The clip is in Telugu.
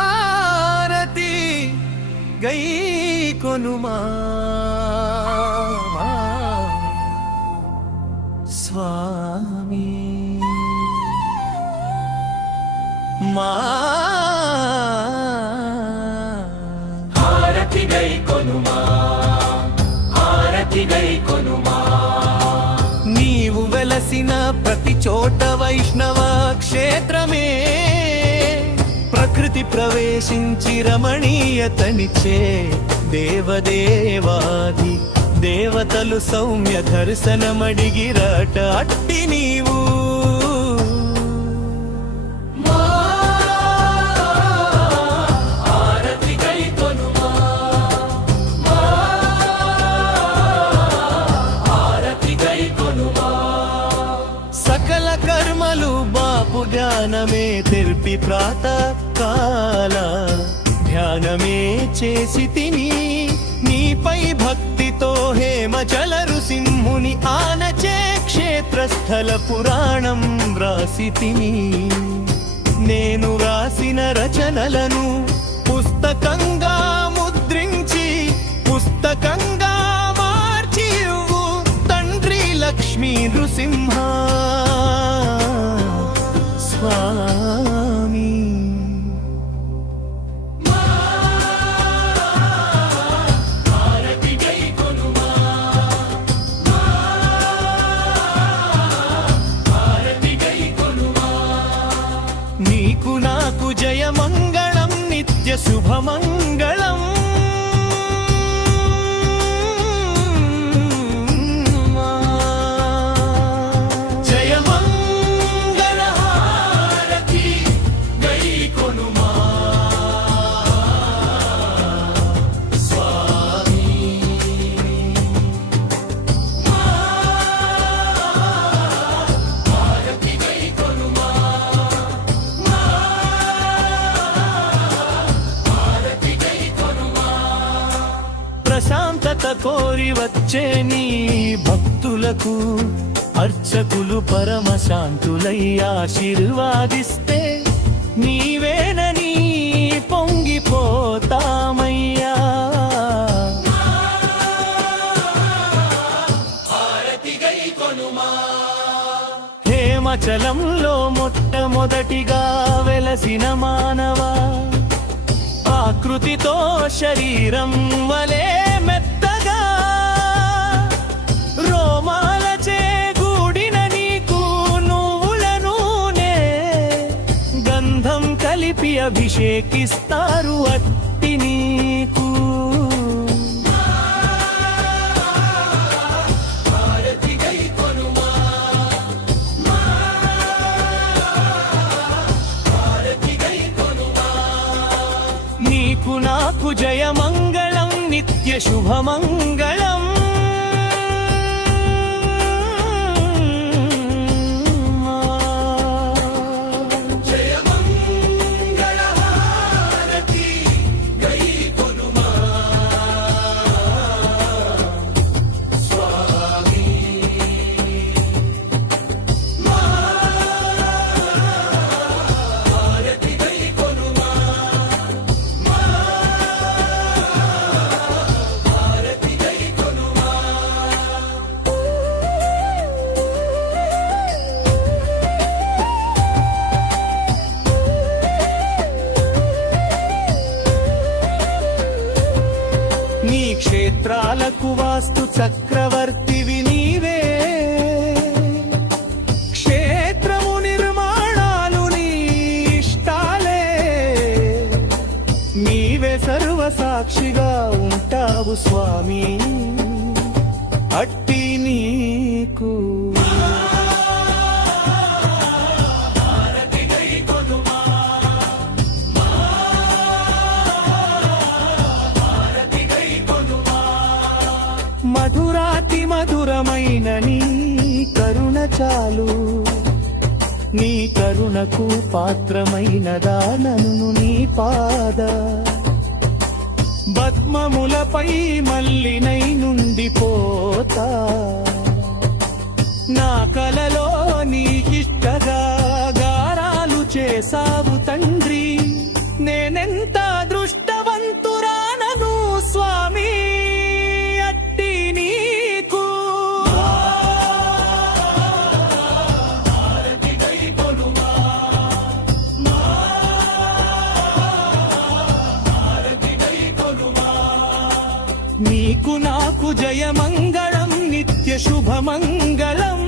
జయమంగళారతి గై కొనుమా స్వామి మా హారతి గై కొనుమా హారతి గై కొనుమా నీవు వెలసిన ప్రతి చోట వైష్ణవ క్షేత్రమే ప్రకృతి ప్రవేశించి రమణీయతనిచ్చే దేవదేవాది దేవతలు సౌమ్య దర్శనమడిగిరట అట్టి నీవు సకల కర్మలు బాపు ధ్యానమే తెర్పి ప్రాతకాల ధ్యానమే చేసి తిని నీపై భక్తితో హేమచల సింహుని ఆనచే క్షేత్రస్థల పురాణం వ్రాసి తిని నేను రాసిన రచనలను పుస్తకంగా ముద్రించి పుస్తకంగా మార్చి తండ్రి లక్ష్మీ నృసింహ స్వామి నీకు నాకు జయమంగళం నిత్య శుభమంగళం ప్రశాంతత కోరి వచ్చే నీ భక్తులకు అర్చకులు పరమశాంతులై ఆశీర్వాదిస్తే నీవేనని పొంగిపోతామయ్యా హేమచలంలో మొట్టమొదటిగా వెలసిన మానవా ఆకృతితో శరీరం వలె మెత్తగా రోమాలచే గూడిన నీకు నువ్వుల నూనె గంధం కలిపి అభిషేకిస్తారు అట్టి నీకు నీకు నాకు జయమంగళం నిత్య శుభమంగళం నీ క్షేత్రాలకు వాస్తు చక్రవర్తివి నీవే క్షేత్రము నిర్మాణాలు నీ ఇష్టాలే నీవే సర్వసాక్షిగా ఉంటావు స్వామి అట్టి నీకు మధురాతి మధురమైన నీ కరుణ చాలు నీ కరుణకు పాత్రమైన దానను నీ పాద పద్మములపై మల్లినై నుండిపోతా నా కలలో నీకిష్టగా గారాలు చేసావు తండ్రి నేనెంత అదృష్టవంతురానను స్వామి అట్టి నీకు నీకు నాకు జయమంగళం నిత్య శుభమంగళం